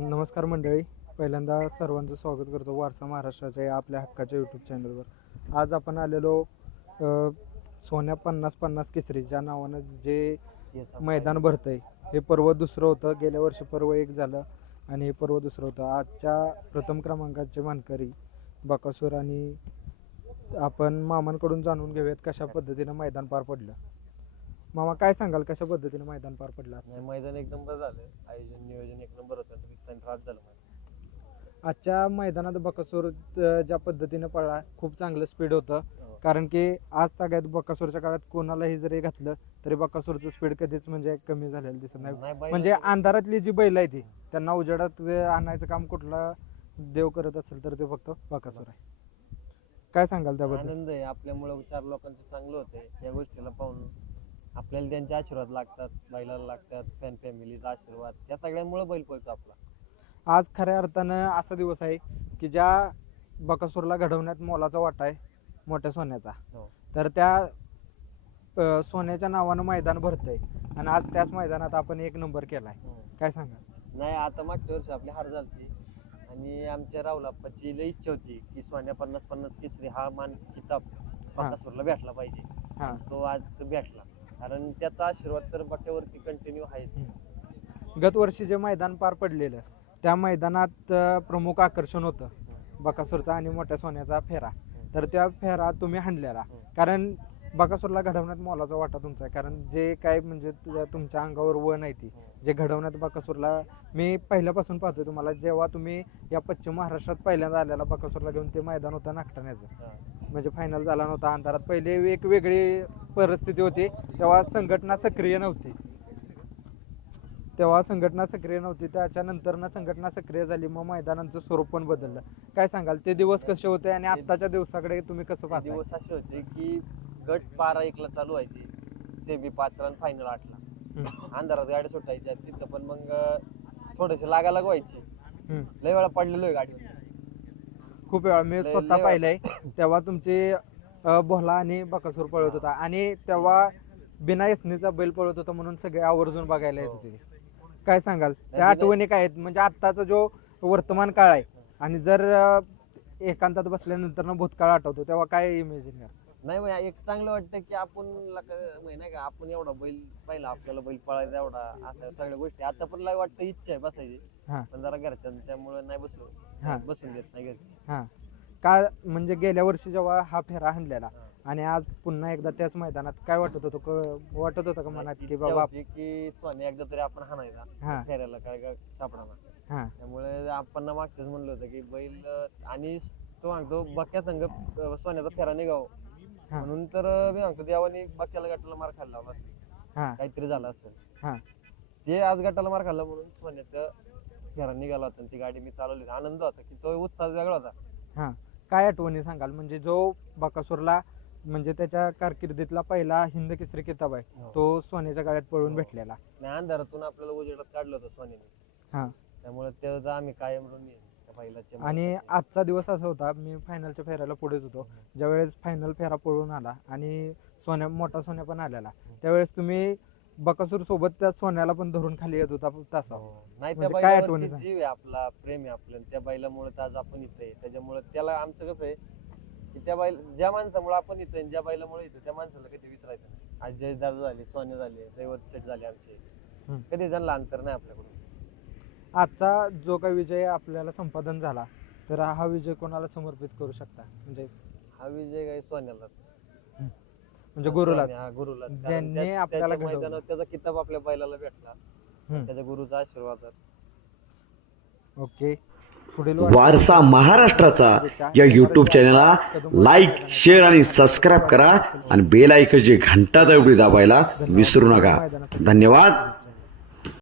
नमस्कार मंडळी. पहिल्यांदा सर्वांचं स्वागत करतो वारसा महाराष्ट्राच्या या आपल्या हक्काच्या यूट्यूब चॅनलवर आज आपण आलेलो सोन्या पन्नास पन्नास केसरीच्या नावानं जे मैदान भरतंय हे पर्व दुसरं होतं. गेल्या वर्षी पर्व एक झालं आणि हे पर्व दुसरं होतं. आजच्या प्रथम क्रमांकाचे मानकरी बकासूर आणि आपण मामांकडून जाणून घेऊयात कशा पद्धतीनं मैदान पार पडलं. मामा काय सांगाल? कशा पद्धतीनं मैदान पार पडलं आजचं? मैदान एक नंबर झालं. आयोजन नियोजन एक नंबर होतं. रिस्तान रात झालं. आजच्या मैदानात बकासूर अ, ज्या पद्धतीने पळला खूप चांगलं स्पीड होतं. हो. कारण की आज तागायत बकासूरच्या काळात कोणालाही जरी घातलं तरी बकासूरचं स्पीड कधीच म्हणजे कमी झालेलं दिसत नाही. म्हणजे अंधारातली जी बैल आहे ती त्यांना उजेडात अ, आणायचं काम कुठला देव करत असेल तर ते फक्त बकासूर आहे. काय सांगाल त्याबद्दल? आनंद आहे. आपल्यामुळे चार लोकांचं चांगलं होतंय. या गोष्टीला पाहून आपल्याला त्यांचे आशीर्वाद लागतात बैलाला लागतात फॅन फॅमिलीचा आशीर्वाद. या सगळ्यांमुळे बैल पळतो आपला. आज खऱ्या अर्थानं असा दिवस आहे की ज्या बकासूरला घडवण्यात मोलाचा वाटा आहे मोठ्या सोन्याचा. हो. तर त्या अ, सोन्याच्या नावानं मैदान भरतंय. आणि आज त्याच मैदानात आपण एक नंबर केलाय. काय सांगा? नाही आता मागच्या वर्षी आपली हार झालती. आणि आमच्या राहुलाप्पाची लई इच्छा होती की सोन्या पन्नास पन्नास केसरी हा मान किताब बकासूरला भेटला पाहिजे. हा. तो आज भेटला. कारण त्याचा आशीर्वाद तर बट्ट्यावरती कंटिन्यू आहेच. गत वर्षी जे मैदान पार पडलेलं त्या मैदानात अ, प्रमुख आकर्षण होतं. बकासूरचा आणि मोठ्या सोन्याचा फेरा. तर त्या फेरा तुम्ही हाणलेला. कारण बकासूरला घडवण्यात मोलाचा वाटा तुमचा आहे. कारण जे काय म्हणजे तु- तुमच्या अंगावर वन आहे ती जे घडवण्यात बकासूरला मी पहिल्यापासून पाहतोय तुम्हाला जेव्हा तुम्ही या पश्चिम महाराष्ट्रात पहिल्यांदा आलेला बकासूरला घेऊन ते मैदान होतं नागठाण्याचं. हा. म्हणजे फायनल झाला नव्हता. अंधारात पहिले एक वेगळी परिस्थिती होती. तेव्हा संघटना सक्रिय नव्हती. तेव्हा संघटना सक्रिय नव्हती. त्याच्यानंतर ना संघटना सक्रिय झाली. मग मैदानाचं स्वरूप पण बदललं. काय सांगाल? ते दिवस कसे होते आणि आत्ताच्या दिवसाकडे तुम्ही कसं ते पाहताय? दिवस असे होते की गट बारा एकला चालू व्हायचे. सेमी पाच रन फायनल आठला. अंधारात गाडी सुटायच्या तिथं पण मग थोडेसे लागायला व्हायची. लय वेळा पडलेलो आहे गाडी खूप वेळा मी स्वतः लय पाहिलंय. तेव्हा तुमची अ, बोहला आणि बकासूर पळत होता. आणि तेव्हा बिना एसनीचा बैल पळत होता म्हणून सगळे आवर्जून बघायला येत हो. होते. काय सांगाल? त्या आठवणी काय आहेत? म्हणजे आत्ताचा जो वर्तमान काळ आहे आणि जर अ, एकांतात बसल्यानंतर ना भूतकाळ आठवतो तेव्हा काय इमेजिन नाही मग एक चांगलं वाटतं की आपण लक- म्हणजे नाही का आपण एवढा बैल पाहिला आपल्याला बैल पळायचा एवढा अशा सगळ्या गोष्टी. आता पण लय वाटतं इच्छा आहे बसायची. हा. पण जरा घरच्यांच्यामुळे नाही हा. बसलो बसून देत नाही घरचे. हा. का म्हणजे गेल्या वर्षी जेव्हा हा फेरा हाणलेला हा. आणि आज पुन्हा एकदा त्याच मैदानात काय वाटत होतं क- वाटत होतं का मनात की इच्छा बाबा होती की स्वामी एकदा तरी आपण हाणायचा हा. फेऱ्याला काय सापडाना. हा. त्यामुळे आपण मागच्याच म्हणलं होतं की बैल अं, आणि तो सांगतो बक्या संघ अं, सोन्याचा फेरा निघाव. हा. म्हणून तर मी सांगतो देवानी बक्याला गटाला मार खाल्ला लावला असेल. हा. काहीतरी झालं असेल. हा. ते आज गटाला मार खाल्ला म्हणून सोन्याचा फेरा निघाला होता आणि ती गाडी मी चालवली. आनंद होता की तो उत्साह वेगळा होता. हा. काय आठवणी सांगाल? म्हणजे जो बकासूरला म्हणजे त्याच्या कारकिर्दीतला पहिला हिंद केसरी किताब आहे हो. तो सोन्याच्या गाड्यात पळून हो. भेटलेला. आणि अंधारातून आपल्याला उजेडात काढलं होतं सोन्याने. त्यामुळे त्याचा आम्ही कायम ऋणी आहे. त्या बैलाच्या आणि आजचा दिवस असा होता मी फायनलच्या फेऱ्याला पुढेच होतो. ज्यावेळेस फायनल फेरा पळून आला आणि सोन्या मोठा सोन्या पण आलेला त्यावेळेस तुम्ही बकासूर सोबत त्या सोन्याला पण धरून खाली येत होता तसा. हो. नाही त्या म्हणजे काय बैलावरती आठवणी सांग? जीव आहे आपला प्रेम आहे आपलं त्या बैलामुळे तर आज आपण इथे आहे. त्याच्यामुळे त्याला आमचं कसं आहे की त्या बैल ज्या माणसामुळे आपण इथे ज्या बैलामुळे इथे त्या माणसाला कधी विसरायचं नाही. आज जयेश दादा झाले सोने झाले दैवत सेट झाले आमचे. हम्म. कधी त्यांना अंतर नाही आपल्याकडून. आजचा जो काही विजय आपल्याला संपादन झाला तर हा विजय कोणाला समर्पित करू शकता? म्हणजे हा विजय काही सोन्यालाच. म्हणजे गुरुलाच. हा, गुरुलाच. कारण ज्यांनी आपल्याला त्याच्या घडवलं. मैदानात त्याचा किताब आपल्या बैलाला भेटला. हम्म. त्याच्या गुरुचा आशीर्वाद ओके. पुढील वारसा महाराष्ट्राचा या यूट्यूब चॅनलला लाईक शेअर आणि सबस्क्राईब करा. आणि बेल आयकनची घंटा दवडी दाबायला विसरू नका. धन्यवाद.